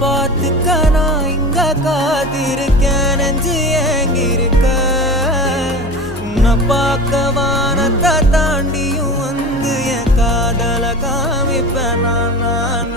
பார்த்துக்க நான் இங்க காத்திருக்கேன் நெஞ்சு ஏங்கிருக்க உன்னை பார்க்க வானத்தை தாண்டியும் வந்து என் காதல காமிப்பேன் நான்